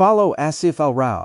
Follow Asif Al Rao.